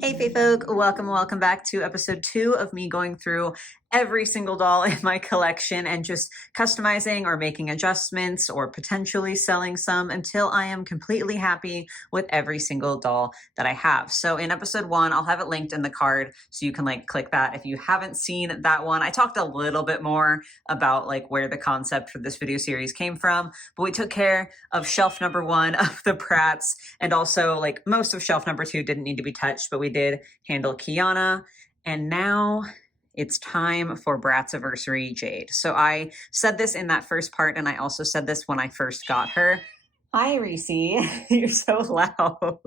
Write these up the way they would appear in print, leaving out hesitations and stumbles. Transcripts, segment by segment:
Hey Fae folk, welcome back to episode 2 of me going through every single doll in my collection and just customizing or making adjustments or potentially selling some until I am completely happy with every single doll that I have. So in episode 1, I'll have it linked in the card so you can click that if you haven't seen that one. I talked a little bit more about where the concept for this video series came from, but we took care of shelf number 1 of the Bratz, and also most of shelf number 2 didn't need to be touched, but we did handle Kiana. And now it's time for Bratzaversary Jade. So I said this in that first part, and I also said this when I first got her. Hi, Reese. You're so loud.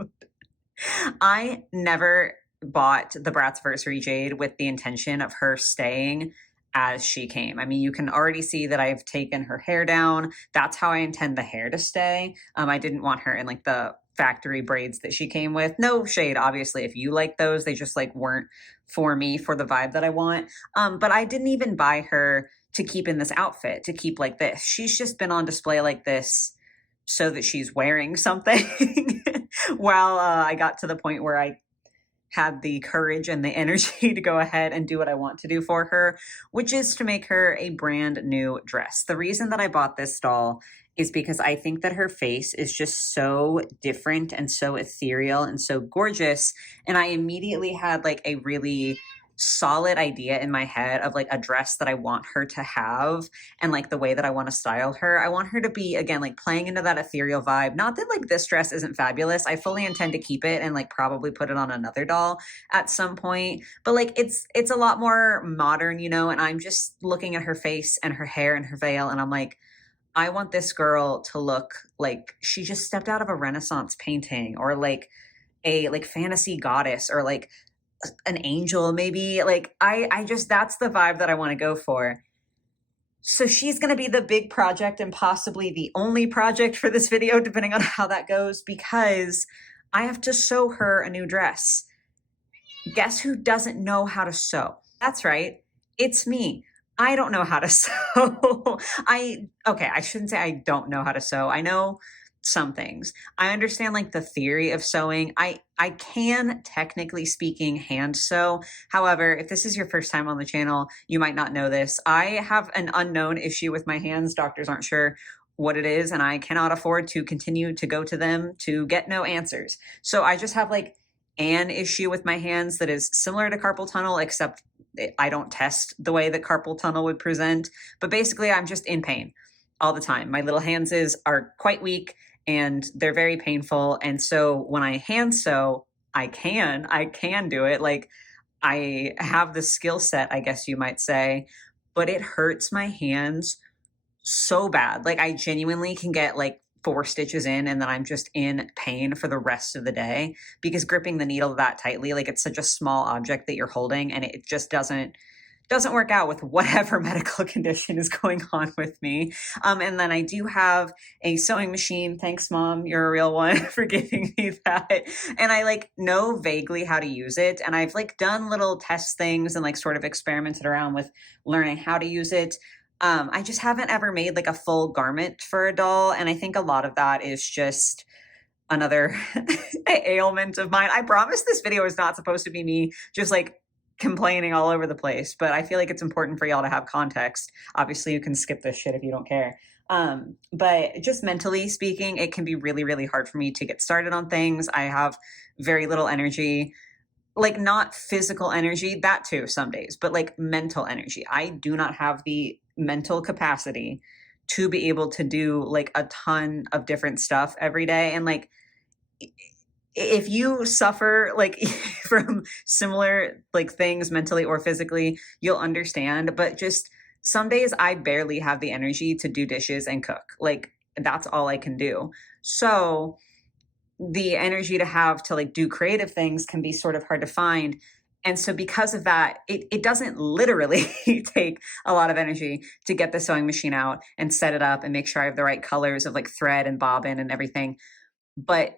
I never bought the Bratzaversary Jade with the intention of her staying as she came. I mean, you can already see that I've taken her hair down. That's how I intend the hair to stay. I didn't want her in the factory braids that she came with. No shade, obviously, if you like those, they just weren't for me, for the vibe that I want. But I didn't even buy her to keep in this outfit, to keep like this. She's just been on display like this so that she's wearing something. While I got to the point where I had the courage and the energy to go ahead and do what I want to do for her, which is to make her a brand new dress. The reason that I bought this doll is because I think that her face is just so different and so ethereal and so gorgeous. And I immediately had a really solid idea in my head of a dress that I want her to have and the way that I want to style her. I want her to be, again, playing into that ethereal vibe. Not that this dress isn't fabulous. I fully intend to keep it and probably put it on another doll at some point. But it's a lot more modern, and I'm just looking at her face and her hair and her veil, and I'm I want this girl to look like she just stepped out of a Renaissance painting, or a fantasy goddess, or an angel maybe. I just, that's the vibe that I want to go for. So she's going to be the big project and possibly the only project for this video, depending on how that goes, because I have to sew her a new dress. Guess who doesn't know how to sew? That's right. It's me. I don't know how to sew. I shouldn't say I don't know how to sew. I know some things. I understand the theory of sewing. I can, technically speaking, hand sew. However, if this is your first time on the channel, you might not know this. I have an unknown issue with my hands. Doctors aren't sure what it is, and I cannot afford to continue to go to them to get no answers. So I just have an issue with my hands that is similar to carpal tunnel, except I don't test the way that carpal tunnel would present. But basically, I'm just in pain all the time. My little hands are quite weak and they're very painful. And so when I hand sew, I can do it. I have the skill set, I guess you might say, but it hurts my hands so bad. I genuinely can get 4 stitches in and then I'm just in pain for the rest of the day, because gripping the needle that tightly, it's such a small object that you're holding, and it just doesn't work out with whatever medical condition is going on with me. And then I do have a sewing machine. Thanks, Mom. You're a real one for giving me that. And I know vaguely how to use it. And I've done little test things and sort of experimented around with learning how to use it. I just haven't ever made a full garment for a doll. And I think a lot of that is just another ailment of mine. I promise this video is not supposed to be me just complaining all over the place, but I feel it's important for y'all to have context. Obviously, you can skip this shit if you don't care. But just mentally speaking, it can be really, really hard for me to get started on things. I have very little energy. Not physical energy, that too some days, but mental energy. I do not have the mental capacity to be able to do a ton of different stuff every day. And if you suffer from similar things mentally or physically, you'll understand. But just some days I barely have the energy to do dishes and cook. That's all I can do. So the energy to have to do creative things can be sort of hard to find. And so because of that, it doesn't literally take a lot of energy to get the sewing machine out and set it up and make sure I have the right colors of thread and bobbin and everything. But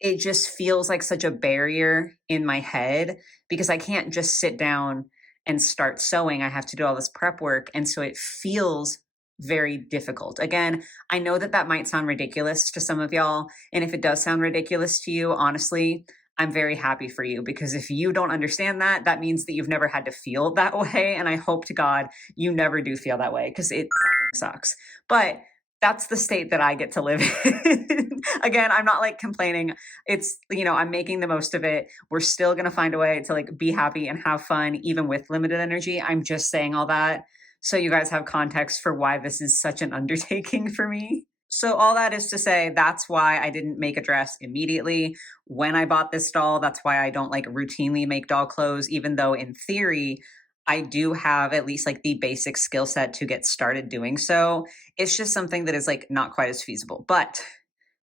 it just feels like such a barrier in my head, because I can't just sit down and start sewing. I have to do all this prep work. And so it feels very difficult. Again, I know that might sound ridiculous to some of y'all. And if it does sound ridiculous to you, honestly, I'm very happy for you, because if you don't understand that, that means that you've never had to feel that way. And I hope to God you never do feel that way, because it fucking sucks. But that's the state that I get to live in. Again, I'm not like complaining. It's, I'm making the most of it. We're still going to find a way to like be happy and have fun, even with limited energy. I'm just saying all that so you guys have context for why this is such an undertaking for me. So all that is to say, that's why I didn't make a dress immediately when I bought this doll. That's why I don't like routinely make doll clothes, even though in theory, I do have at least like the basic skill set to get started doing so. It's just something that is like not quite as feasible, but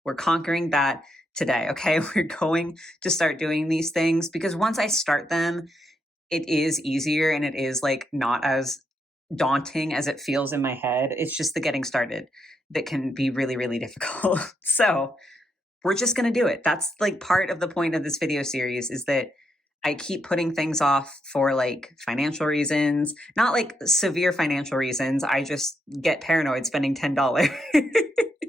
we're conquering that today. Okay. We're going to start doing these things, because once I start them, it is easier and it is like not as daunting as it feels in my head. It's just the getting started that can be really, really difficult. So we're just going to do it. That's like part of the point of this video series, is that I keep putting things off for like financial reasons, not like severe financial reasons. I just get paranoid spending $10.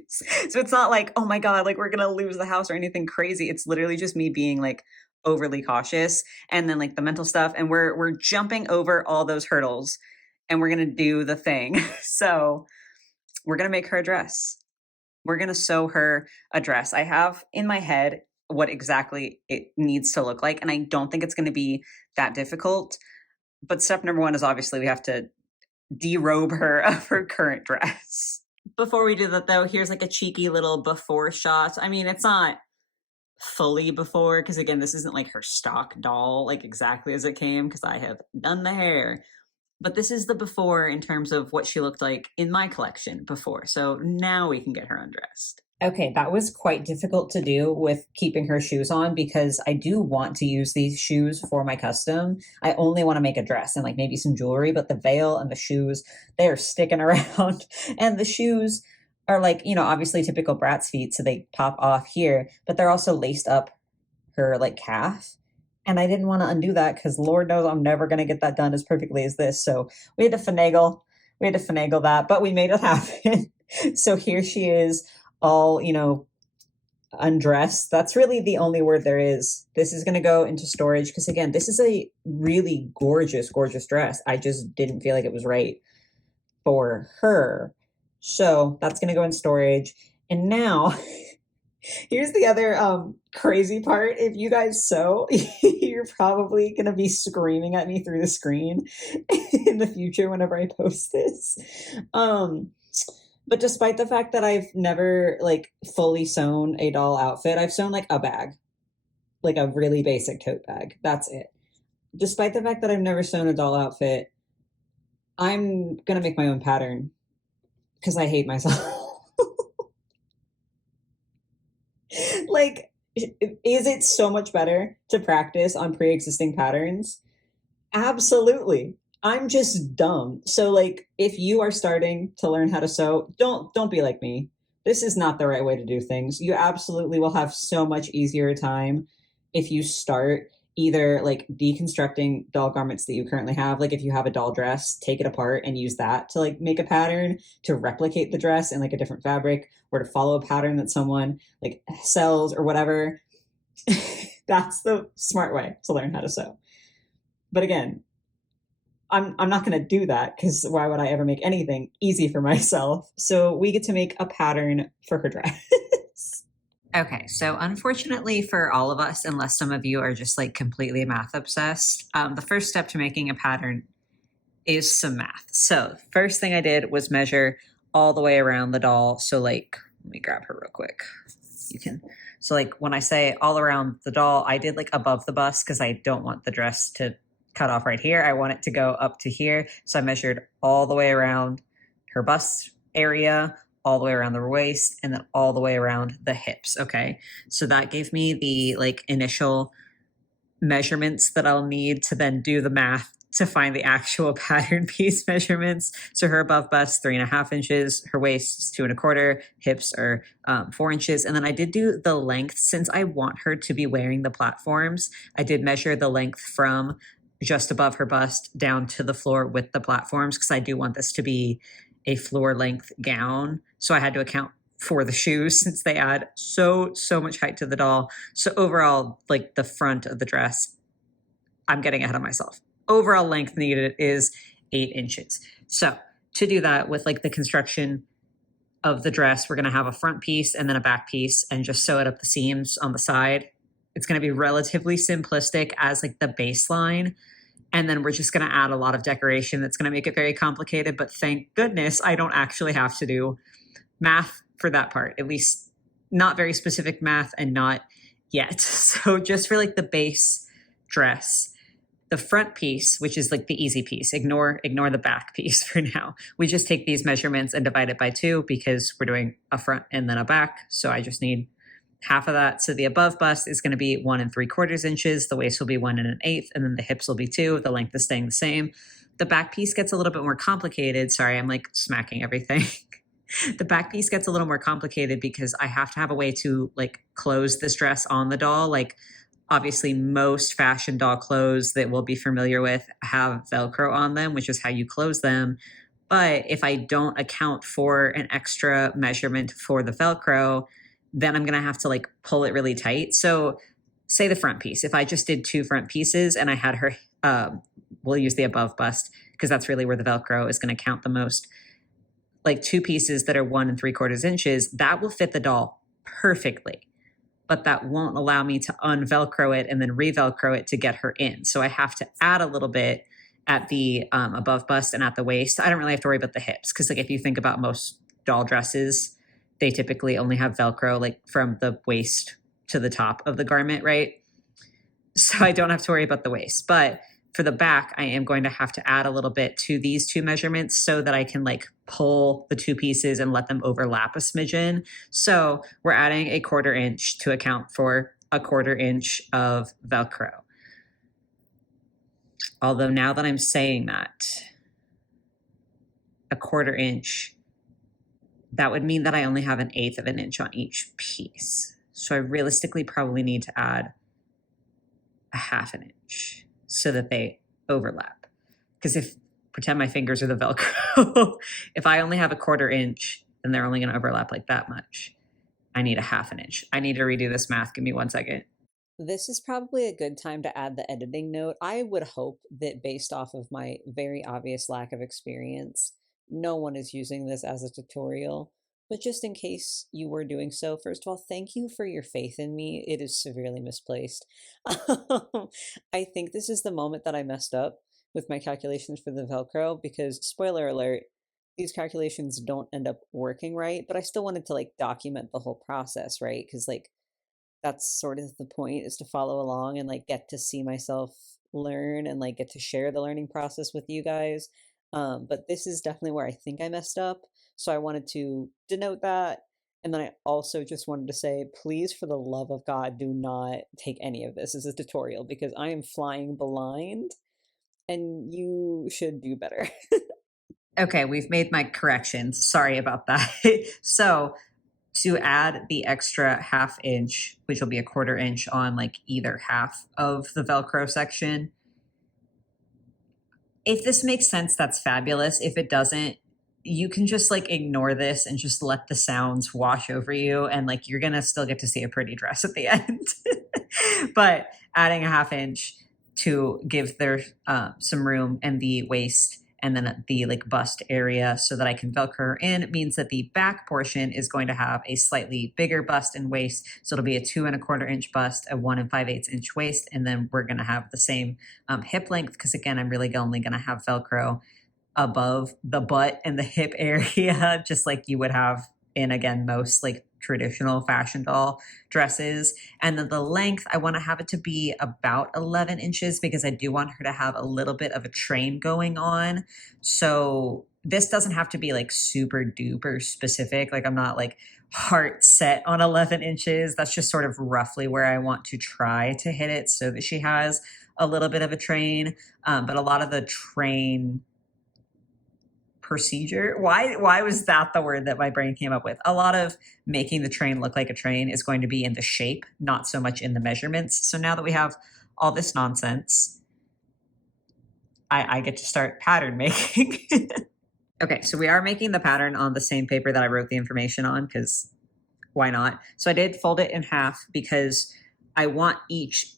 So it's not like, oh my God, like we're going to lose the house or anything crazy. It's literally just me being like overly cautious, and then like the mental stuff. And we're jumping over all those hurdles, and we're going to do the thing. So we're going to make her a dress. We're going to sew her a dress. I have in my head what exactly it needs to look like, and I don't think it's going to be that difficult. But step number one is obviously we have to derobe her of her current dress. Before we do that though, here's like a cheeky little before shot. I mean, it's not fully before, because again, this isn't like her stock doll, like exactly as it came, because I have done the hair. But this is the before in terms of what she looked like in my collection before. So now we can get her undressed. Okay, that was quite difficult to do with keeping her shoes on, because I do want to use these shoes for my custom. I only want to make a dress and like maybe some jewelry, but the veil and the shoes, they are sticking around. And the shoes are like, obviously typical Bratz feet, so they pop off here, but they're also laced up her like calf. And I didn't want to undo that, because Lord knows I'm never going to get that done as perfectly as this. So we had to finagle. That, but we made it happen. So here she is, all, undressed. That's really the only word there is. This is going to go into storage, because again, this is a really gorgeous, gorgeous dress. I just didn't feel like it was right for her. So that's going to go in storage. And now here's the other crazy part. If you guys sew, you're probably going to be screaming at me through the screen in the future whenever I post this. But despite the fact that I've never like fully sewn a doll outfit, I've sewn like a bag, like a really basic tote bag. That's it. Despite the fact that I've never sewn a doll outfit, I'm going to make my own pattern, because I hate myself. Like, is it so much better to practice on pre-existing patterns? Absolutely. I'm just dumb. So like, if you are starting to learn how to sew, don't be like me. This is not the right way to do things. You absolutely will have so much easier time if you start either like deconstructing doll garments that you currently have. Like if you have a doll dress, take it apart and use that to like make a pattern to replicate the dress in like a different fabric, or to follow a pattern that someone like sells or whatever. That's the smart way to learn how to sew. But again, I'm not going to do that, because why would I ever make anything easy for myself? So we get to make a pattern for her dress. Okay, so unfortunately for all of us, unless some of you are just like completely math obsessed, the first step to making a pattern is some math. So first thing I did was measure all the way around the doll. So like, let me grab her real quick. So like when I say all around the doll, I did like above the bust, because I don't want the dress to cut off right here. I want it to go up to here. So I measured all the way around her bust area, all the way around the waist, and then all the way around the hips. Okay. So that gave me the like initial measurements that I'll need to then do the math to find the actual pattern piece measurements. So her above bust, 3.5 inches, her waist is 2.25, hips are 4 inches. And then I did do the length, since I want her to be wearing the platforms. I did measure the length from just above her bust down to the floor with the platforms, because I do want this to be a floor length gown. So I had to account for the shoes since they add so much height to the doll. So overall, like the front of the dress, I'm getting ahead of myself. Overall length needed is 8 inches. So to do that with like the construction of the dress, we're going to have a front piece and then a back piece and just sew it up the seams on the side. It's going to be relatively simplistic as like the baseline. And then we're just going to add a lot of decoration that's going to make it very complicated. But thank goodness I don't actually have to do math for that part, at least not very specific math and not yet. So just for like the base dress, the front piece, which is like the easy piece, ignore the back piece for now. We just take these measurements and divide it by 2 because we're doing a front and then a back. So I just need half of that. So the above bust is going to be 1 3/4 inches. The waist will be 1 1/8, and then the hips will be 2. The length is staying the same. The back piece gets a little bit more complicated. Sorry, I'm like smacking everything. The back piece gets a little more complicated because I have to have a way to like close this dress on the doll. Like obviously most fashion doll clothes that we'll be familiar with have Velcro on them, which is how you close them. But if I don't account for an extra measurement for the Velcro, then I'm going to have to like pull it really tight. So say the front piece, if I just did 2 front pieces and I had her, we'll use the above bust because that's really where the Velcro is going to count the most. Like 2 pieces that are 1 3/4 inches, that will fit the doll perfectly. But that won't allow me to unvelcro it and then revelcro it to get her in. So I have to add a little bit at the above bust and at the waist. I don't really have to worry about the hips because like if you think about most doll dresses, they typically only have Velcro like from the waist to the top of the garment, right? So I don't have to worry about the waist. But for the back, I am going to have to add a little bit to these 2 measurements so that I can like pull the 2 pieces and let them overlap a smidgen. So we're adding a 1/4 inch to account for a 1/4 inch of Velcro. Although now that I'm saying that, a 1/4 inch, that would mean that I only have 1/8 of an inch on each piece. So I realistically probably need to add a 1/2 an inch so that they overlap. Because if pretend my fingers are the Velcro, if I only have a 1/4 inch, then they're only going to overlap like that much. I need a 1/2 an inch. I need to redo this math. Give me 1 second. This is probably a good time to add the editing note. I would hope that based off of my very obvious lack of experience, no one is using this as a tutorial. But just in case you were doing so, first of all, thank you for your faith in me. It is severely misplaced. I think this is the moment that I messed up with my calculations for the Velcro because, spoiler alert, these calculations don't end up working right, but I still wanted to like document the whole process, right? Because like that's sort of the point, is to follow along and like get to see myself learn and like get to share the learning process with you guys. But this is definitely where I think I messed up. So I wanted to denote that. And then I also just wanted to say, please, for the love of God, do not take any of this as a tutorial because I am flying blind and you should do better. Okay, we've made my corrections. Sorry about that. So to add the extra 1/2 inch, which will be a 1/4 inch on like either half of the Velcro section. If this makes sense, that's fabulous. If it doesn't, you can just like ignore this and just let the sounds wash over you. And like, you're going to still get to see a pretty dress at the end. But adding a 1/2 inch to give there some room in the waist and then the like bust area so that I can Velcro her in means that the back portion is going to have a slightly bigger bust and waist. So it'll be a 2 1/4 inch bust, a 1 5/8 inch waist. And then we're going to have the same hip length. Cause again, I'm really only going to have Velcro above the butt and the hip area, just like you would have in, again, most like traditional fashion doll dresses. And then the length, I want to have it to be about 11 inches because I do want her to have a little bit of a train going on. So this doesn't have to be like super duper specific. Like I'm not like heart set on 11 inches. That's just sort of roughly where I want to try to hit it so that she has a little bit of a train. But a lot of the train procedure. Why was that the word that my brain came up with? A lot of making the train look like a train is going to be in the shape, not so much in the measurements. So now that we have all this nonsense, I get to start pattern making. Okay, so we are making the pattern on the same paper that I wrote the information on, because why not? So I did fold it in half because I want each,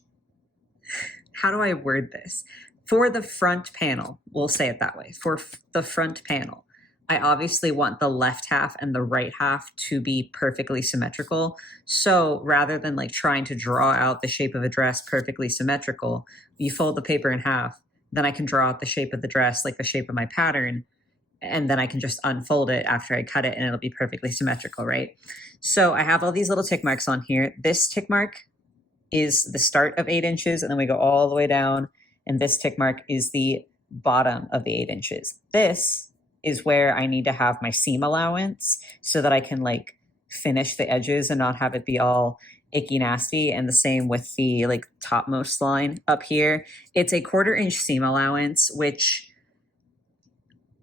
how do I word this? For the front panel, we'll say it that way. For the front panel, I obviously want the left half and the right half to be perfectly symmetrical. So rather than like trying to draw out the shape of a dress perfectly symmetrical, you fold the paper in half, then I can draw out the shape of the dress, like the shape of my pattern, and then I can just unfold it after I cut it and it'll be perfectly symmetrical, right? So I have all these little tick marks on here. This tick mark is the start of 8 inches, and then we go all the way down, and this tick mark is the bottom of the 8 inches. This is where I need to have my seam allowance so that I can like finish the edges and not have it be all icky nasty. And the same with the like topmost line up here. It's a 1/4 inch seam allowance, which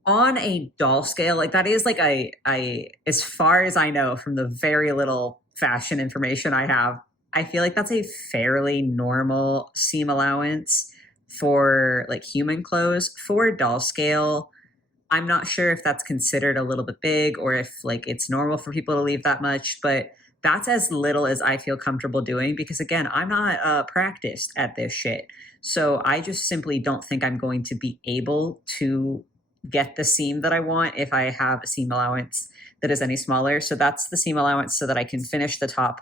on a doll scale, like that is like I as far as I know from the very little fashion information I have, I feel like that's a fairly normal seam allowance for like human clothes. For doll scale, I'm not sure if that's considered a little bit big or if like it's normal for people to leave that much, but that's as little as I feel comfortable doing because again, I'm not practiced at this shit. So I just simply don't think I'm going to be able to get the seam that I want if I have a seam allowance that is any smaller. So that's the seam allowance so that I can finish the top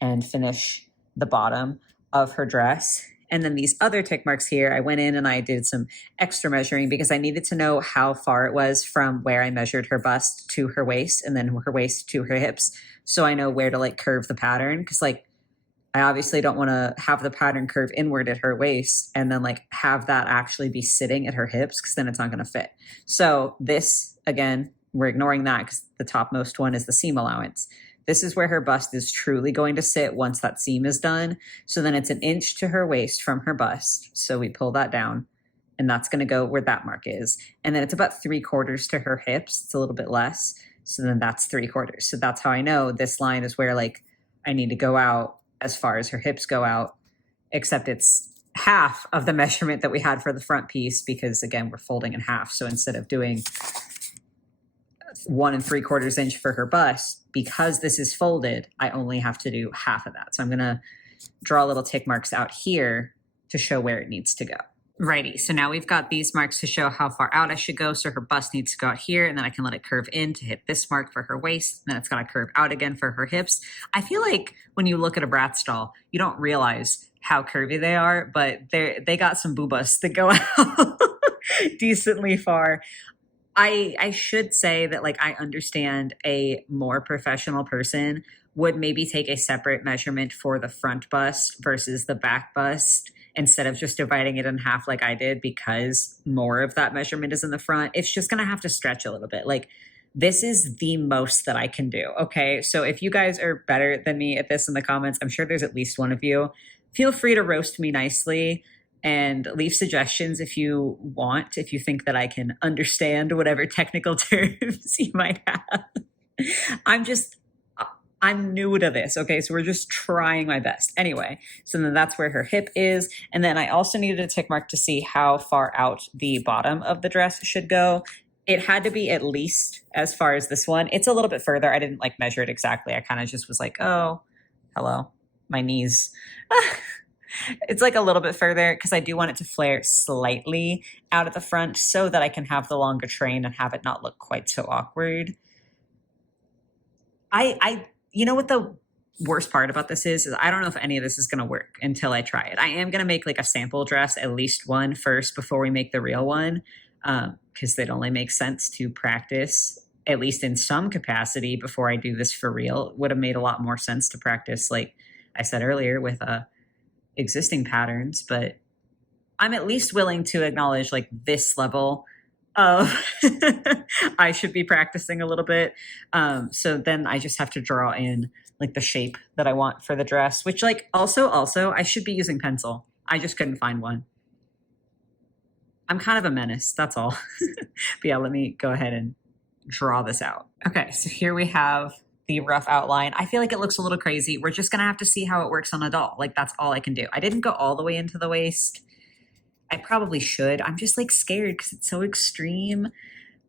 and finish the bottom of her dress. And then these other tick marks here, I went in and I did some extra measuring because I needed to know how far it was from where I measured her bust to her waist and then her waist to her hips. So I know where to like curve the pattern. Cause like, I obviously don't want to have the pattern curve inward at her waist and then like have that actually be sitting at her hips because then it's not going to fit. So this, again, we're ignoring that because the topmost one is the seam allowance. This is where her bust is truly going to sit once that seam is done. So then it's 1 inch to her waist from her bust. So we pull that down and that's going to go where that mark is. And then it's about 3/4 to her hips. It's a little bit less. So then that's 3/4. So that's how I know this line is where like I need to go out as far as her hips go out, except it's half of the measurement that we had for the front piece because again, we're folding in half. So instead of doing 1 3/4 inch for her bust, because this is folded, I only have to do half of that. So I'm going to draw little tick marks out here to show where it needs to go. Righty, so now we've got these marks to show how far out I should go. So her bust needs to go out here, and then I can let it curve in to hit this mark for her waist. And then it's got to curve out again for her hips. I feel like when you look at a Bratz doll, you don't realize how curvy they are, but they got some boobas that go out decently far. I should say that like I understand a more professional person would maybe take a separate measurement for the front bust versus the back bust instead of just dividing it in half like I did because more of that measurement is in the front. It's just going to have to stretch a little bit. Like this is the most that I can do. Okay. So if you guys are better than me at this in the comments, I'm sure there's at least one of you. Feel free to roast me nicely and leave suggestions if you want, if you think that I can understand whatever technical terms you might have. I'm new to this, okay? So we're just trying my best. Anyway, so then that's where her hip is. And then I also needed a tick mark to see how far out the bottom of the dress should go. It had to be at least as far as this one. It's a little bit further. I didn't like measure it exactly. I kind of just was like, oh, hello, my knees. It's like a little bit further because I do want it to flare slightly out at the front so that I can have the longer train and have it not look quite so awkward. You know what the worst part about this is I don't know if any of this is going to work until I try it. I am going to make like a sample dress, at least one first before we make the real one, because it only makes sense to practice at least in some capacity before I do this for real. It would have made a lot more sense to practice, like I said earlier, with existing patterns, but I'm at least willing to acknowledge like this level of I should be practicing a little bit. So then I just have to draw in like the shape that I want for the dress, which like also I should be using pencil. I just couldn't find one. I'm kind of a menace, that's all. But yeah, let me go ahead and draw this out. Okay, so here we have the rough outline. I feel like it looks a little crazy. We're just gonna have to see how it works on a doll. Like that's all I can do. I didn't go all the way into the waist. I probably should. I'm just like scared because it's so extreme.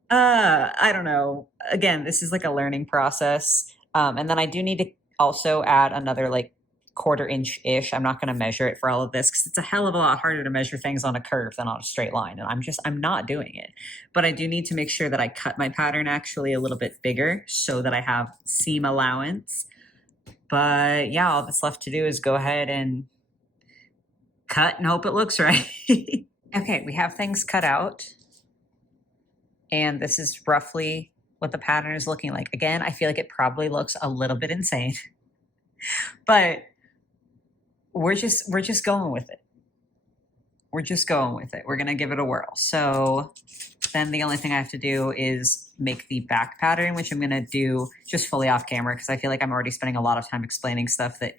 I don't know. Again, this is like a learning process. And then I do need to also add another like 1/4 inch-ish. I'm not going to measure it for all of this because it's a hell of a lot harder to measure things on a curve than on a straight line. And I'm not doing it. But I do need to make sure that I cut my pattern actually a little bit bigger so that I have seam allowance. But yeah, all that's left to do is go ahead and cut and hope it looks right. Okay, we have things cut out. And this is roughly what the pattern is looking like. Again, I feel like it probably looks a little bit insane, but we're just going with it. We're just going with it. We're going to give it a whirl. So then the only thing I have to do is make the back pattern, which I'm going to do just fully off camera because I feel like I'm already spending a lot of time explaining stuff that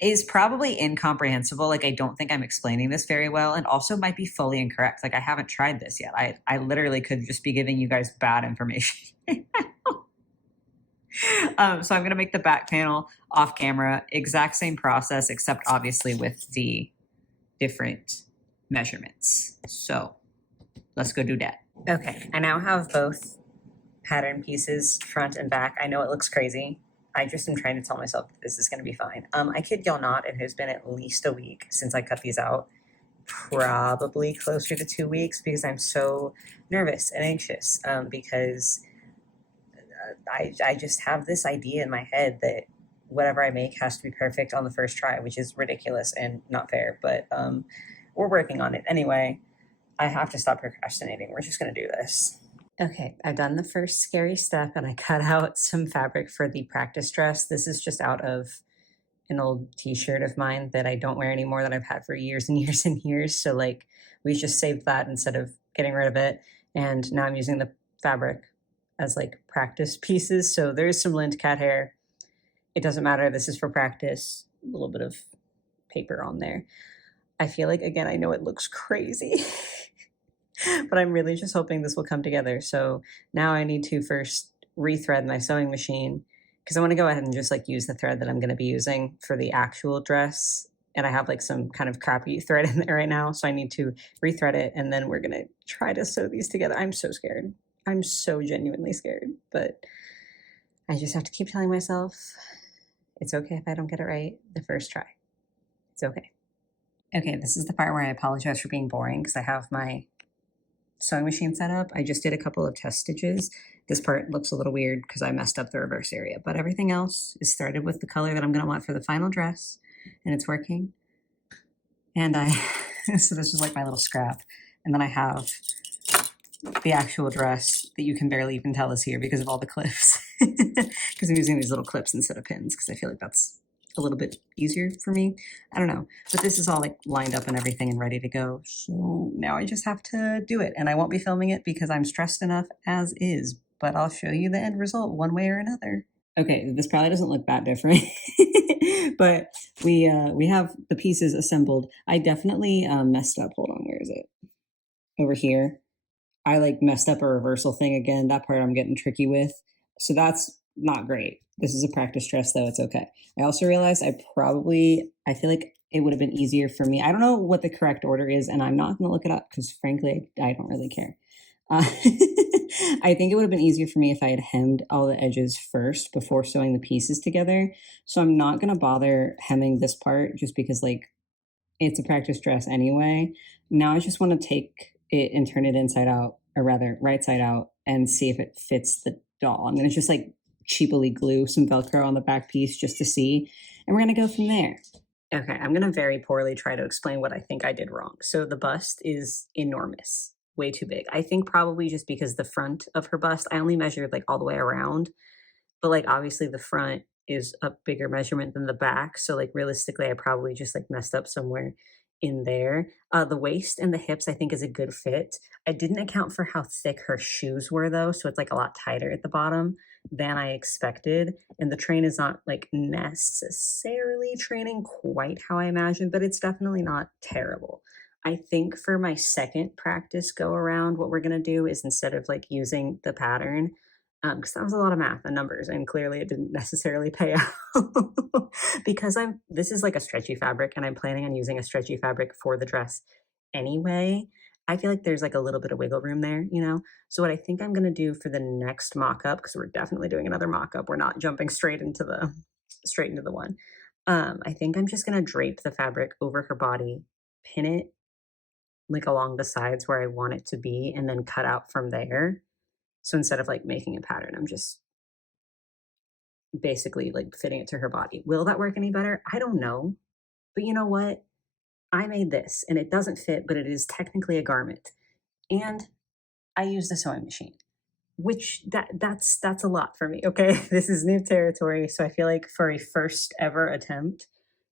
is probably incomprehensible. Like, I don't think I'm explaining this very well, and also might be fully incorrect. Like, I haven't tried this yet. I literally could just be giving you guys bad information. So I'm going to make the back panel off camera, exact same process, except obviously with the different measurements. So let's go do that. Okay, I now have both pattern pieces, front and back. I know it looks crazy. I just am trying to tell myself that this is going to be fine. I kid y'all not, it has been at least a week since I cut these out. Probably closer to 2 weeks because I'm so nervous and anxious because I just have this idea in my head that whatever I make has to be perfect on the first try, which is ridiculous and not fair, but we're working on it. Anyway, I have to stop procrastinating. We're just going to do this. Okay, I've done the first scary step and I cut out some fabric for the practice dress. This is just out of an old t-shirt of mine that I don't wear anymore that I've had for years and years and years. So like we just saved that instead of getting rid of it. And now I'm using the fabric as like practice pieces. So there's some lint cat hair. It doesn't matter. This is for practice. A little bit of paper on there. I feel like, again, I know it looks crazy. But I'm really just hoping this will come together. So now I need to first rethread my sewing machine because I want to go ahead and just like use the thread that I'm going to be using for the actual dress. And I have like some kind of crappy thread in there right now. So I need to rethread it. And then we're going to try to sew these together. I'm so scared. I'm so genuinely scared. But I just have to keep telling myself it's okay if I don't get it right the first try. It's okay. Okay, this is the part where I apologize for being boring because I have my sewing machine set up. I just did a couple of test stitches. This part looks a little weird because I messed up the reverse area, but everything else is threaded with the color that I'm going to want for the final dress, and it's working. And so this is like my little scrap. And then I have the actual dress that you can barely even tell is here because of all the clips. Because I'm using these little clips instead of pins because I feel like that's a little bit easier for me. I don't know, but this is all like lined up and everything and ready to go. So now I just have to do it, and I won't be filming it because I'm stressed enough as is, but I'll show you the end result one way or another. Okay, this probably doesn't look that different, but we have the pieces assembled. I definitely messed up. Hold on, where is it? Over here. I like messed up a reversal thing again. That part I'm getting tricky with. So that's not great. This is a practice dress though. It's okay. I also realized I feel like it would have been easier for me. I don't know what the correct order is, and I'm not going to look it up because frankly, I don't really care. I think it would have been easier for me if I had hemmed all the edges first before sewing the pieces together. So I'm not going to bother hemming this part just because like it's a practice dress anyway. Now I just want to take it and turn it inside out, or rather right side out, and see if it fits the doll. I'm going to just like cheaply glue some Velcro on the back piece just to see, and we're going to go from there. Okay, I'm going to very poorly try to explain what I think I did wrong. So the bust is enormous, way too big. I think probably just because the front of her bust, I only measured like all the way around, but like obviously the front is a bigger measurement than the back. So like realistically, I probably just like messed up somewhere in there. The waist and the hips, I think, is a good fit. I didn't account for how thick her shoes were though. So it's like a lot tighter at the bottom than I expected. And the train is not like necessarily training quite how I imagined, but it's definitely not terrible. I think for my second practice go around, what we're going to do is instead of like using the pattern, because that was a lot of math and numbers, and clearly it didn't necessarily pay out because this is like a stretchy fabric, and I'm planning on using a stretchy fabric for the dress anyway. I feel like there's like a little bit of wiggle room there, you know? So what I think I'm gonna do for the next mock-up, because we're definitely doing another mock-up, we're not jumping straight into the one. I think I'm just gonna drape the fabric over her body, pin it like along the sides where I want it to be, and then cut out from there. So instead of like making a pattern, I'm just basically like fitting it to her body. Will that work any better? I don't know. But you know what? I made this and it doesn't fit, but it is technically a garment. And I used a sewing machine, which that's a lot for me. Okay. This is new territory. So I feel like for a first ever attempt,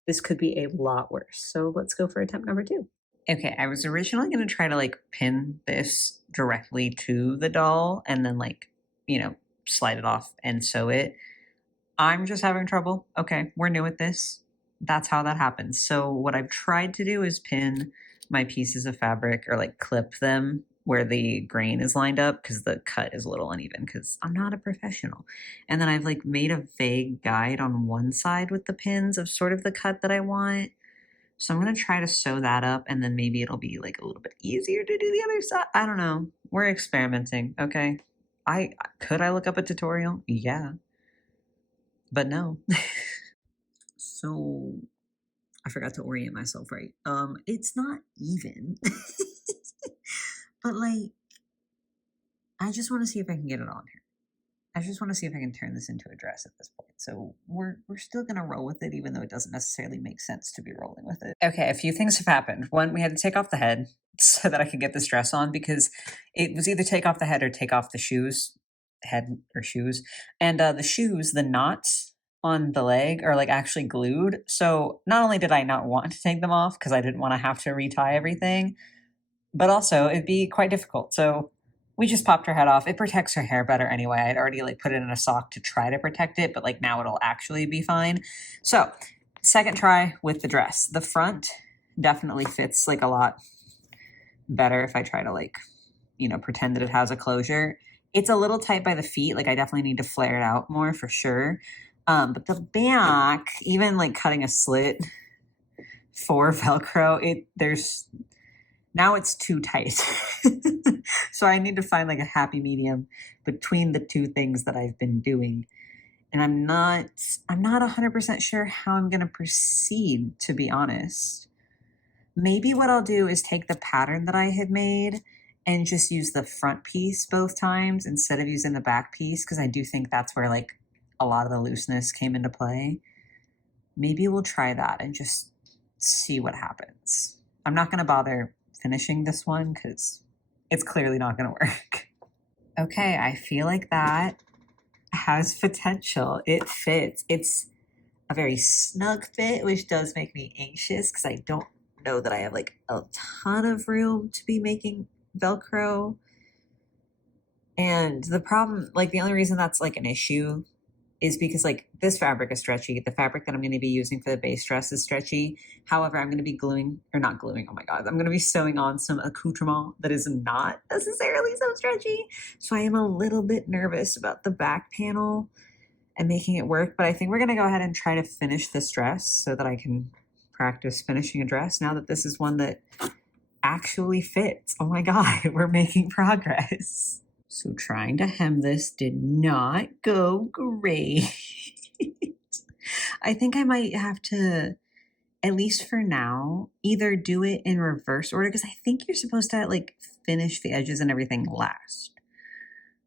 this could be a lot worse. So let's go for attempt number 2. Okay, I was originally going to try to like pin this directly to the doll and then like, slide it off and sew it. I'm just having trouble. Okay, we're new at this. That's how that happens. So what I've tried to do is pin my pieces of fabric or like clip them where the grain is lined up because the cut is a little uneven because I'm not a professional. And then I've like made a vague guide on one side with the pins of sort of the cut that I want. So I'm going to try to sew that up and then maybe it'll be like a little bit easier to do the other side. I don't know. We're experimenting. Okay. Could I look up a tutorial? Yeah. But no. So I forgot to orient myself right. It's not even. But like I just want to see if I can get it on here. I just want to see if I can turn this into a dress at this point. So we're still gonna roll with it, even though it doesn't necessarily make sense to be rolling with it. Okay, a few things have happened. One, we had to take off the head so that I could get this dress on because it was either take off the head or take off the shoes, head or shoes. And the shoes, the knots on the leg are like actually glued. So not only did I not want to take them off because I didn't want to have to retie everything, but also it'd be quite difficult. So we just popped her head off. It protects her hair better anyway. I'd already like put it in a sock to try to protect it, but like now it'll actually be fine. So second try with the dress. The front definitely fits like a lot better if I try to like, pretend that it has a closure. It's a little tight by the feet. Like I definitely need to flare it out more for sure. But the back, even like cutting a slit for Velcro, now it's too tight. So I need to find like a happy medium between the two things that I've been doing. And I'm not 100% sure how I'm going to proceed, to be honest. Maybe what I'll do is take the pattern that I had made and just use the front piece both times instead of using the back piece, because I do think that's where like a lot of the looseness came into play. Maybe we'll try that and just see what happens. I'm not going to bother finishing this one because it's clearly not going to work. Okay, I feel like that has potential. It fits. It's a very snug fit, which does make me anxious because I don't know that I have like a ton of room to be making Velcro. And the problem, like the only reason that's like an issue is because like this fabric is stretchy. The fabric that I'm going to be using for the base dress is stretchy. However, I'm going to be not gluing. Oh my God. I'm going to be sewing on some accoutrement that is not necessarily so stretchy. So I am a little bit nervous about the back panel and making it work. But I think we're going to go ahead and try to finish this dress so that I can practice finishing a dress now that this is one that actually fits. Oh my God, we're making progress. So trying to hem this did not go great. I think I might have to, at least for now, either do it in reverse order because I think you're supposed to like finish the edges and everything last.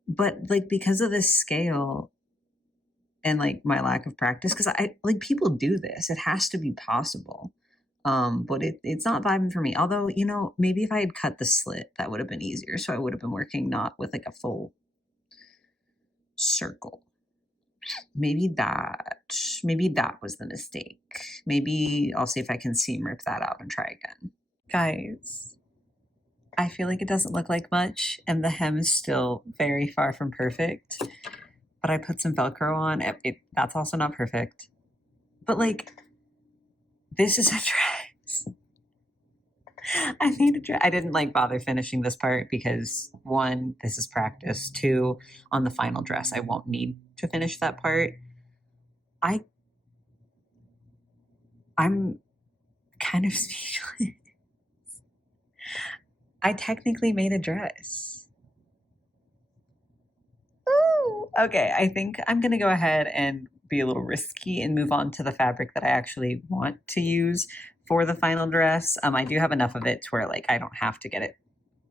But like because of this scale and like my lack of practice, because I like people do this, it has to be possible. But it's not vibing for me. Although, maybe if I had cut the slit, that would have been easier. So I would have been working not with like a full circle. Maybe that was the mistake. Maybe I'll see if I can seam rip that out and try again. Guys, I feel like it doesn't look like much and the hem is still very far from perfect. But I put some Velcro on. That's also not perfect. But like, this is a dress. I need a dress. I didn't like bother finishing this part because 1, this is practice. 2, on the final dress, I won't need to finish that part. I'm kind of speechless. I technically made a dress. Ooh, okay, I think I'm gonna go ahead and be a little risky and move on to the fabric that I actually want to use for the final dress. I do have enough of it to where like I don't have to get it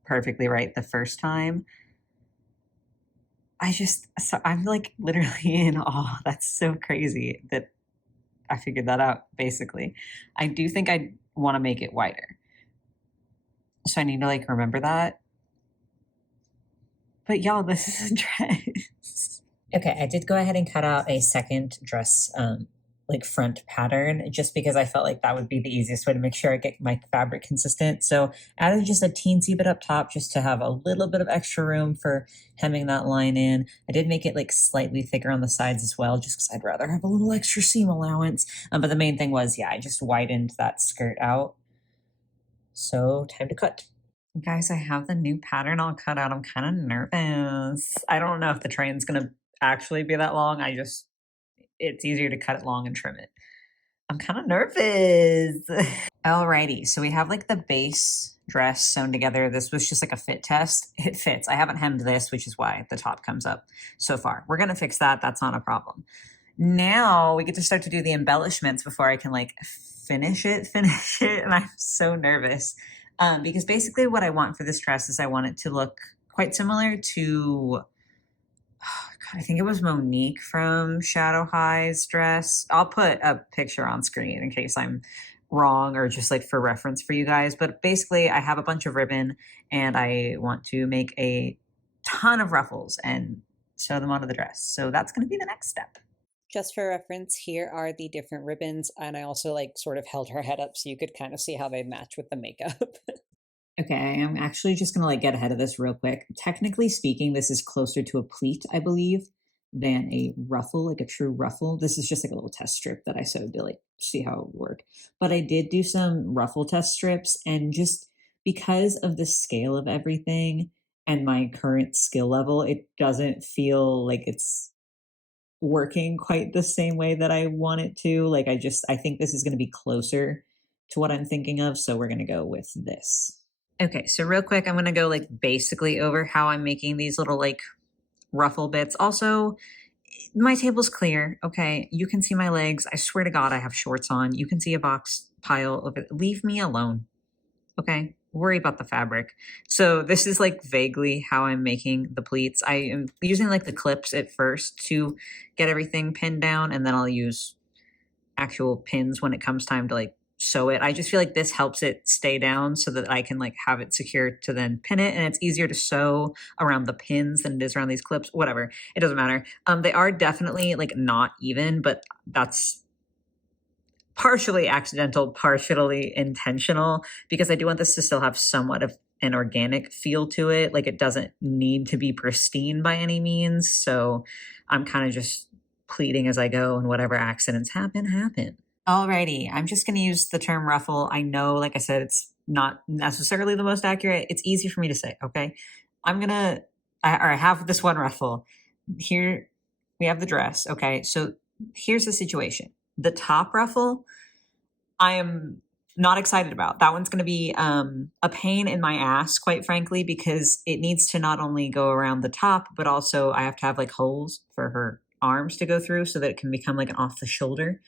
perfectly right the first time. I'm like literally in awe. That's so crazy that I figured that out basically. I do think I want to make it wider. So I need to like remember that. But y'all, this is a dress. Okay, I did go ahead and cut out a second dress like front pattern just because I felt like that would be the easiest way to make sure I get my fabric consistent. So added just a teensy bit up top just to have a little bit of extra room for hemming that line in. I did make it like slightly thicker on the sides as well, just because I'd rather have a little extra seam allowance. But the main thing was, yeah, I just widened that skirt out. So time to cut. Guys, I have the new pattern all cut out. I'm kind of nervous. I don't know if the train's gonna actually be that long. It's easier to cut it long and trim it. I'm kind of nervous. Alrighty, so we have like the base dress sewn together. This was just like a fit test. It fits. I haven't hemmed this, which is why the top comes up so far. We're gonna fix that. That's not a problem. Now we get to start to do the embellishments before I can like finish it. And I'm so nervous because basically what I want for this dress is I want it to look quite similar to I think it was Monique from Shadow High's dress. I'll put a picture on screen in case I'm wrong or just like for reference for you guys. But basically, I have a bunch of ribbon and I want to make a ton of ruffles and sew them onto the dress. So that's going to be the next step. Just for reference, here are the different ribbons, and I also like sort of held her head up so you could kind of see how they match with the makeup. Okay, I'm actually just gonna like get ahead of this real quick. Technically speaking, this is closer to a pleat, I believe, than a ruffle, like a true ruffle. This is just like a little test strip that I sewed to like see how it would work. But I did do some ruffle test strips, and just because of the scale of everything and my current skill level, it doesn't feel like it's working quite the same way that I want it to. Like I think this is gonna be closer to what I'm thinking of, so we're gonna go with this. Okay, so real quick, I'm gonna go like basically over how I'm making these little like ruffle bits. Also, my table's clear. Okay, you can see my legs. I swear to God, I have shorts on. You can see a box pile of it. Leave me alone. Okay, worry about the fabric. So this is like vaguely how I'm making the pleats. I am using like the clips at first to get everything pinned down, and then I'll use actual pins when it comes time to like sew it. I just feel like this helps it stay down so that I can like have it secure to then pin it, and it's easier to sew around the pins than it is around these clips. Whatever, it doesn't matter. They are definitely like not even, but that's partially accidental, partially intentional, because I do want this to still have somewhat of an organic feel to it. Like it doesn't need to be pristine by any means. So I'm kind of just pleading as I go, and whatever accidents happen, happen. Alrighty, I'm just going to use the term ruffle. I know, like I said, it's not necessarily the most accurate. It's easy for me to say, okay? I have this one ruffle. Here we have the dress, okay? So here's the situation. The top ruffle, I am not excited about. That one's going to be a pain in my ass, quite frankly, because it needs to not only go around the top, but also I have to have like holes for her arms to go through so that it can become like an off the shoulder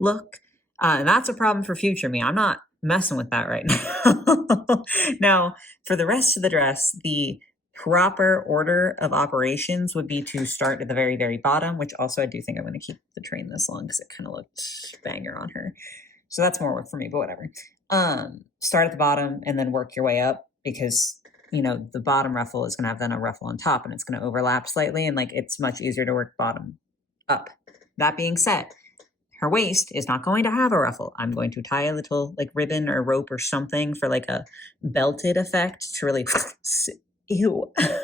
look. And that's a problem for future me. I'm not messing with that right now. Now, for the rest of the dress, the proper order of operations would be to start at the very, very bottom, which also I do think I'm going to keep the train this long because it kind of looked banger on her. So that's more work for me, but whatever. Start at the bottom and then work your way up because the bottom ruffle is going to have then a ruffle on top and it's going to overlap slightly, and like it's much easier to work bottom up. That being said, her waist is not going to have a ruffle. I'm going to tie a little like ribbon or rope or something for like a belted effect to really ew. I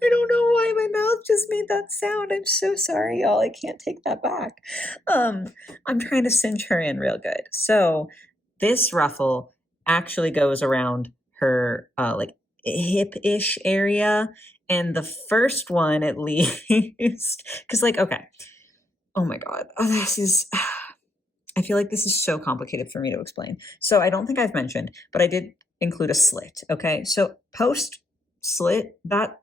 don't know why my mouth just made that sound. I'm so sorry, y'all. I can't take that back. I'm trying to cinch her in real good. So this ruffle actually goes around her like hip-ish area. And the first one at least, because like, okay. Oh my God. Oh, I feel like this is so complicated for me to explain. So I don't think I've mentioned, but I did include a slit. Okay. So post slit, that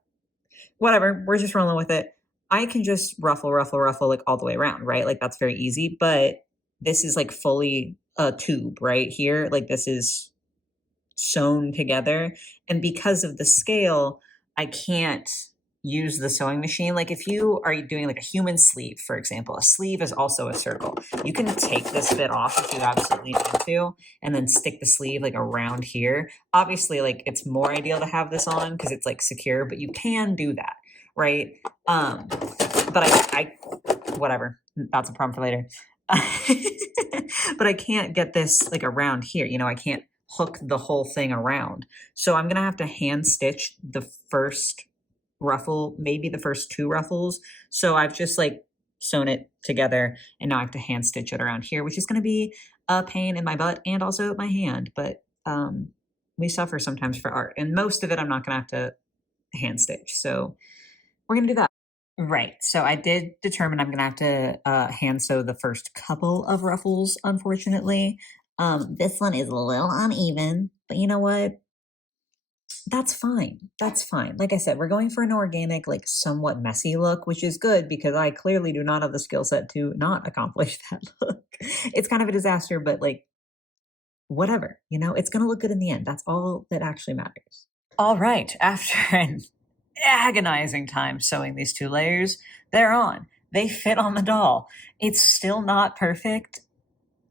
whatever, we're just rolling with it. I can just ruffle, ruffle, ruffle like all the way around, right? Like that's very easy. But this is like fully a tube right here. Like this is sewn together. And because of the scale, I can't use the sewing machine. Like if you are doing like a human sleeve, for example, a sleeve is also a circle. You can take this bit off if you absolutely need to, and then stick the sleeve like around here. Obviously, like it's more ideal to have this on because it's like secure, but you can do that, right? But I whatever, that's a problem for later. But I can't get this like around here. I can't hook the whole thing around. So I'm gonna have to hand stitch the first ruffle, maybe the first two ruffles. So I've just like sewn it together and now I have to hand stitch it around here, which is gonna be a pain in my butt and also my hand. But we suffer sometimes for art, and most of it I'm not gonna have to hand stitch. So we're gonna do that. Right. So I did determine I'm going to have to hand sew the first couple of ruffles, unfortunately. This one is a little uneven, but you know what? That's fine. That's fine. Like I said, we're going for an organic, like somewhat messy look, which is good because I clearly do not have the skill set to not accomplish that look. It's kind of a disaster, but like whatever, it's going to look good in the end. That's all that actually matters. All right. After an agonizing time sewing these two layers, they're on. They fit on the doll. It's still not perfect.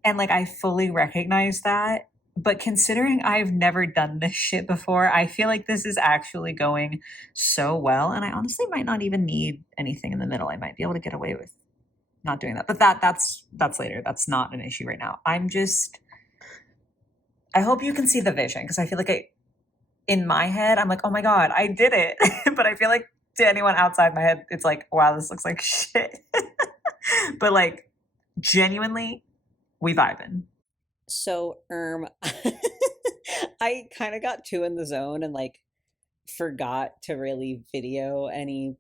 And like, I fully recognize that. But considering I've never done this shit before, I feel like this is actually going so well. And I honestly might not even need anything in the middle. I might be able to get away with not doing that. But that's later. That's not an issue right now. I hope you can see the vision because I feel like in my head, I'm like, oh my God, I did it. But I feel like to anyone outside my head, it's like, wow, this looks like shit. But like, genuinely, we vibing. So, I kind of got too in the zone and like forgot to really video any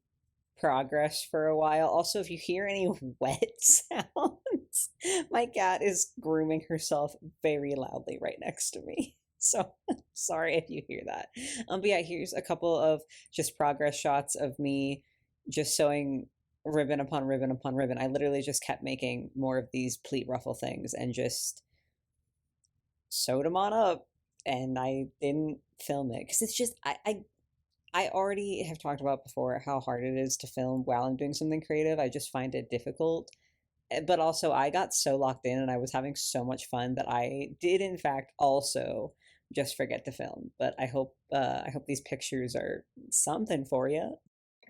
progress for a while. Also, if you hear any wet sounds, my cat is grooming herself very loudly right next to me. So sorry if you hear that. But yeah, here's a couple of just progress shots of me just sewing ribbon upon ribbon upon ribbon. I literally just kept making more of these pleat ruffle things and just sewed them on up. And I didn't film it because it's just I already have talked about before how hard it is to film while I'm doing something creative. I just find it difficult. But also, I got so locked in and I was having so much fun that I did, in fact, also just forget to film. But I hope these pictures are something for you.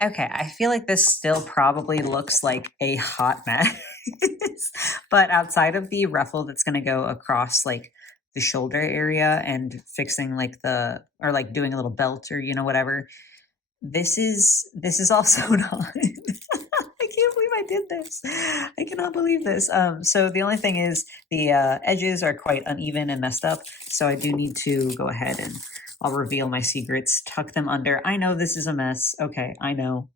Okay, I feel like this still probably looks like a hot mess. But outside of the ruffle that's going to go across like the shoulder area and fixing like or like doing a little belt or whatever, this is also not. I can't believe I did this. I cannot believe this. So the only thing is the edges are quite uneven and messed up. So I do need to go ahead and I'll reveal my secrets, tuck them under. I know this is a mess. Okay, I know.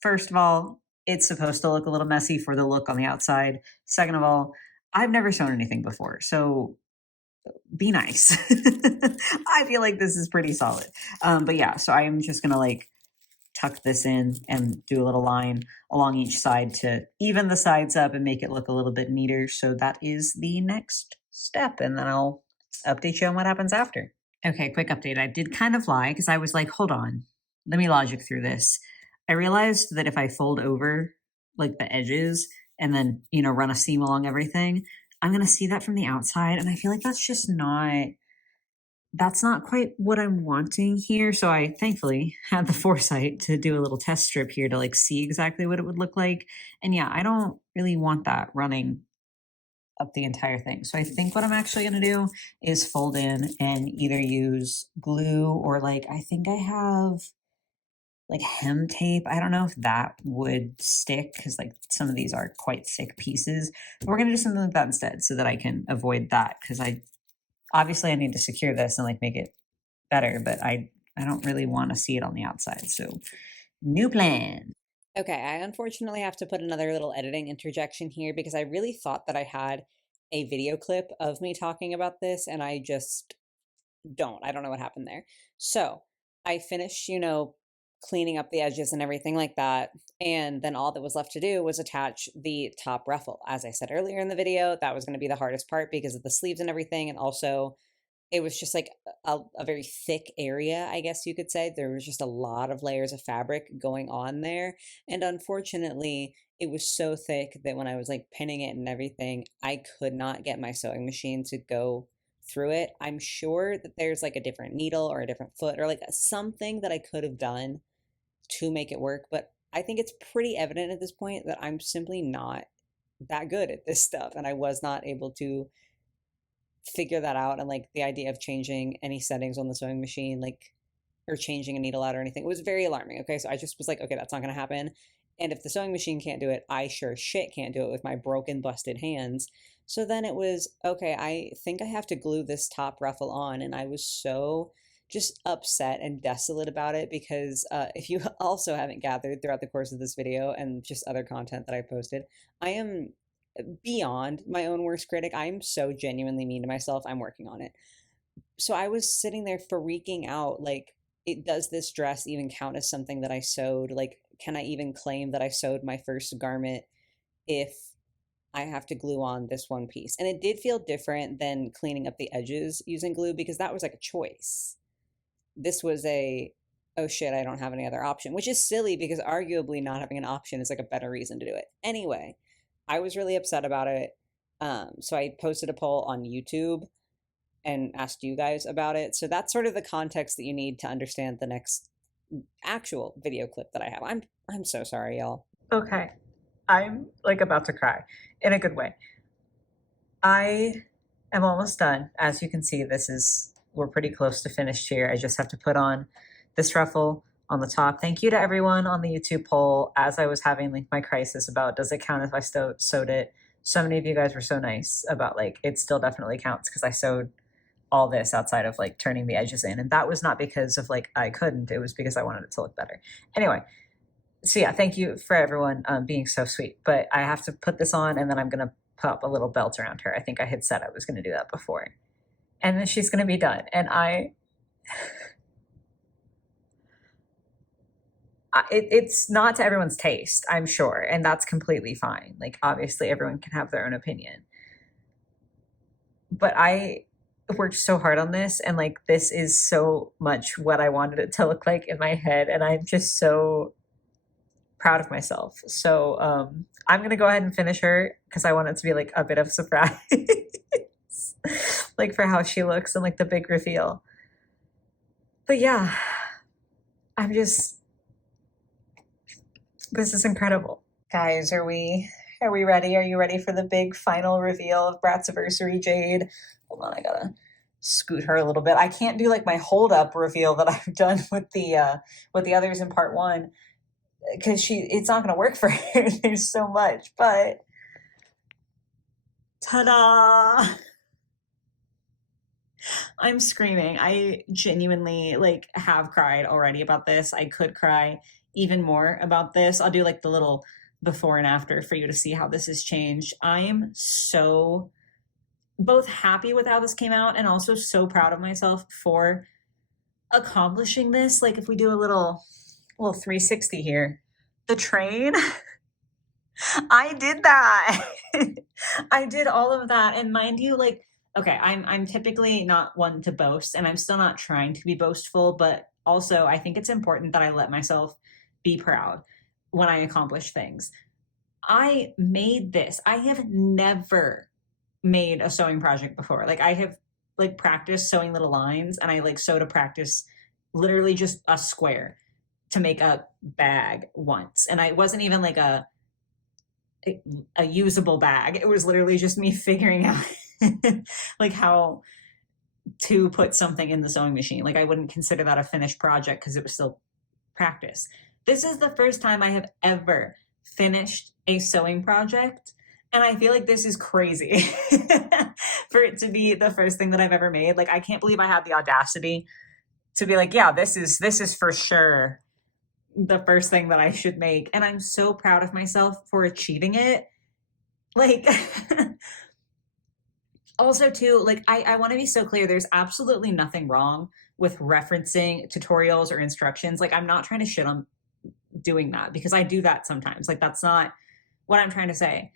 First of all, it's supposed to look a little messy for the look on the outside. Second of all, I've never sewn anything before. So be nice. I feel like this is pretty solid. But yeah, so I am just going to like tuck this in and do a little line along each side to even the sides up and make it look a little bit neater. So that is the next step. And then I'll update you on what happens after. Okay, quick update. I did kind of lie because I was like, hold on, let me logic through this. I realized that if I fold over like the edges and then, run a seam along everything, I'm going to see that from the outside. And I feel like that's not quite what I'm wanting here. So I thankfully had the foresight to do a little test strip here to like see exactly what it would look like. And yeah, I don't really want that running up the entire thing. So I think what I'm actually going to do is fold in and either use glue or like, I think I have like hem tape. I don't know if that would stick because like some of these are quite thick pieces. But we're going to do something like that instead so that I can avoid that because I need to secure this and like make it better, but I don't really want to see it on the outside. So new plan. Okay, I unfortunately have to put another little editing interjection here because I really thought that I had a video clip of me talking about this and I just I don't know what happened there. So I finished, cleaning up the edges and everything like that. And then all that was left to do was attach the top ruffle. As I said earlier in the video, that was going to be the hardest part because of the sleeves and everything. And also, it was just like a very thick area, I guess you could say. There was just a lot of layers of fabric going on there. And unfortunately, it was so thick that when I was like pinning it and everything, I could not get my sewing machine to go through it. I'm sure that there's like a different needle or a different foot or like something that I could have done to make it work. But I think it's pretty evident at this point that I'm simply not that good at this stuff. And I was not able to figure that out. And like the idea of changing any settings on the sewing machine, like, or changing a needle out or anything, it was very alarming. Okay. So I just was like, okay, that's not going to happen. And if the sewing machine can't do it, I sure shit can't do it with my broken, busted hands. So then it was, okay, I think I have to glue this top ruffle on. And I was so just upset and desolate about it because if you also haven't gathered throughout the course of this video and just other content that I posted, I am beyond my own worst critic. I'm so genuinely mean to myself. I'm working on it. So I was sitting there freaking out like, does this dress even count as something that I sewed? Like, can I even claim that I sewed my first garment if I have to glue on this one piece? And it did feel different than cleaning up the edges using glue because that was like a choice. This was oh shit, I don't have any other option, which is silly because arguably not having an option is like a better reason to do it. Anyway, I was really upset about it. So I posted a poll on YouTube and asked you guys about it. So that's sort of the context that you need to understand the next actual video clip that I have. I'm so sorry, y'all. Okay. I'm like about to cry in a good way. I am almost done. As you can see, we're pretty close to finished here. I just have to put on this ruffle on the top. Thank you to everyone on the YouTube poll as I was having like my crisis about does it count if I sewed it. So many of you guys were so nice about like it still definitely counts because I sewed all this outside of like turning the edges in. And that was not because of like I couldn't, it was because I wanted it to look better. Anyway, so yeah, thank you for everyone being so sweet. But I have to put this on and then I'm going to pop a little belt around her. I think I had said I was going to do that before. And then she's going to be done. And it's not to everyone's taste, I'm sure. And that's completely fine. Like, obviously, everyone can have their own opinion. But I worked so hard on this. And like, this is so much what I wanted it to look like in my head. And I'm just so proud of myself. So I'm going to go ahead and finish her because I want it to be like a bit of a surprise. Like for how she looks and like the big reveal. But yeah, this is incredible. Guys, are we ready? Are you ready for the big final reveal of Bratzaversary Jade? Hold on, I gotta scoot her a little bit. I can't do like my hold up reveal that I've done with the others in part one because it's not gonna work for her. There's so much, but ta-da! I'm screaming. I genuinely like have cried already about this. I could cry even more about this. I'll do like the little before and after for you to see how this has changed. I am so both happy with how this came out and also so proud of myself for accomplishing this. Like if we do a little 360 here, the train, I did that. I did all of that. And mind you, like, okay, I'm typically not one to boast, and I'm still not trying to be boastful, but also I think it's important that I let myself be proud when I accomplish things. I made this. I have never made a sewing project before. Like I have like practiced sewing little lines, and I like sewed a practice literally just a square to make a bag once. And I wasn't even like a usable bag. It was literally just me figuring out like how to put something in the sewing machine. Like I wouldn't consider that a finished project because it was still practice. This is the first time I have ever finished a sewing project. And I feel like this is crazy for it to be the first thing that I've ever made. Like I can't believe I had the audacity to be like, yeah, this is for sure the first thing that I should make. And I'm so proud of myself for achieving it. Like Also too, like I want to be so clear, there's absolutely nothing wrong with referencing tutorials or instructions. Like I'm not trying to shit on doing that because I do that sometimes. Like that's not what I'm trying to say.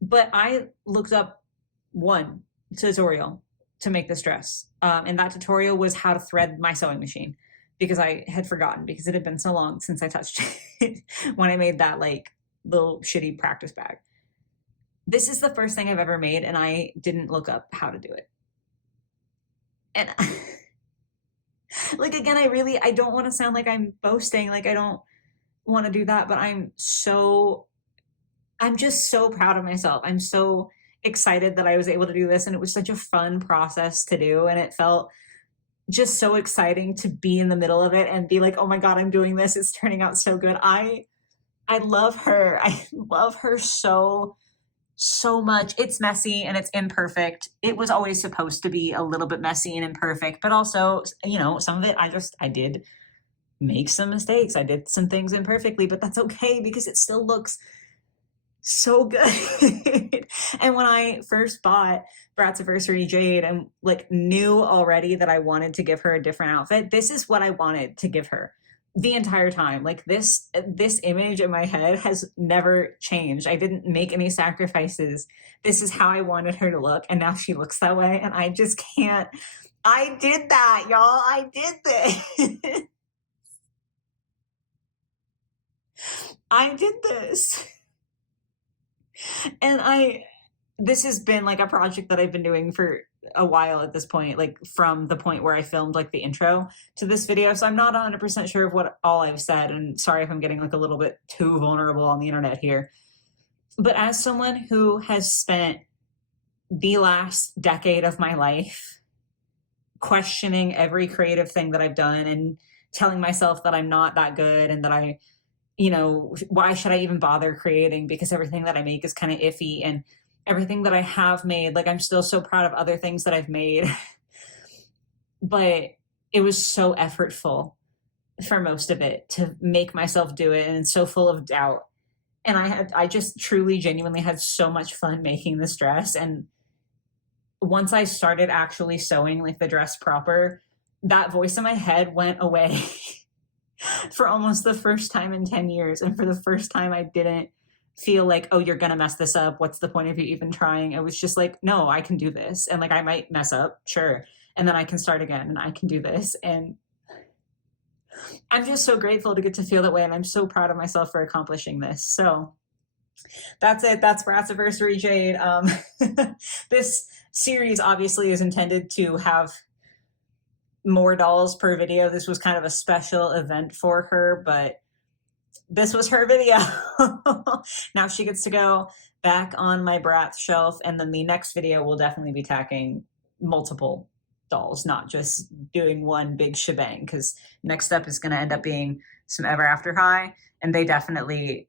But I looked up one tutorial to make this dress. And that tutorial was how to thread my sewing machine because I had forgotten because it had been so long since I touched it when I made that like little shitty practice bag. This is the first thing I've ever made, and I didn't look up how to do it. And like again, I don't want to sound like I'm boasting, like I don't want to do that, but I'm just so proud of myself. I'm so excited that I was able to do this, and it was such a fun process to do, and it felt just so exciting to be in the middle of it and be like, "Oh my god, I'm doing this. It's turning out so good." I love her. I love her so much. It's messy and it's imperfect. It was always supposed to be a little bit messy and imperfect, but also, you know, some of it I did make some mistakes. I did some things imperfectly, but that's okay because it still looks so good. And when I first bought Bratzaversary Jade and like knew already that I wanted to give her a different outfit, this is what I wanted to give her the entire time. Like this image in my head has never changed. I didn't make any sacrifices. This is how I wanted her to look, and now she looks that way, and I just can't. I did that, y'all. I did this. I did this. And this has been like a project that I've been doing for a while at this point, like from the point where I filmed like the intro to this video. So I'm not 100% sure of what all I've said, and sorry if I'm getting like a little bit too vulnerable on the internet here. But as someone who has spent the last decade of my life questioning every creative thing that I've done and telling myself that I'm not that good and that you know, why should I even bother creating because everything that I make is kind of iffy, and everything that I have made, like I'm still so proud of other things that I've made. But it was so effortful for most of it to make myself do it, and it's so full of doubt. And I just truly genuinely had so much fun making this dress. And once I started actually sewing like the dress proper, that voice in my head went away for almost the first time in 10 years. And for the first time, I didn't feel like, oh, you're going to mess this up. What's the point of you even trying? It was just like, no, I can do this. And like, I might mess up, sure. And then I can start again and I can do this. And I'm just so grateful to get to feel that way. And I'm so proud of myself for accomplishing this. So that's it. That's Bratzaversary Jade. This series obviously is intended to have more dolls per video. This was kind of a special event for her, but this was her video. Now she gets to go back on my Bratz shelf, and then the next video will definitely be tackling multiple dolls, not just doing one big shebang, because next up is going to end up being some Ever After High, and they definitely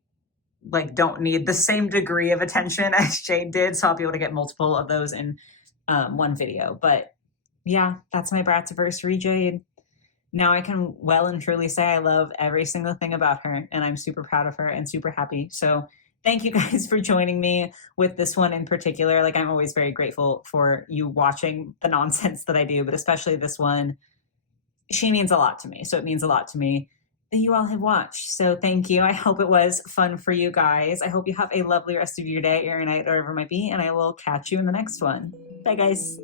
like don't need the same degree of attention as Jade did, so I'll be able to get multiple of those in one video. But yeah, that's my Bratzaversary Jade. Now I can well and truly say I love every single thing about her, and I'm super proud of her and super happy. So thank you guys for joining me with this one in particular. Like, I'm always very grateful for you watching the nonsense that I do, but especially this one. She means a lot to me. So it means a lot to me that you all have watched. So thank you. I hope it was fun for you guys. I hope you have a lovely rest of your day or your night, or whatever it might be, and I will catch you in the next one. Bye, guys.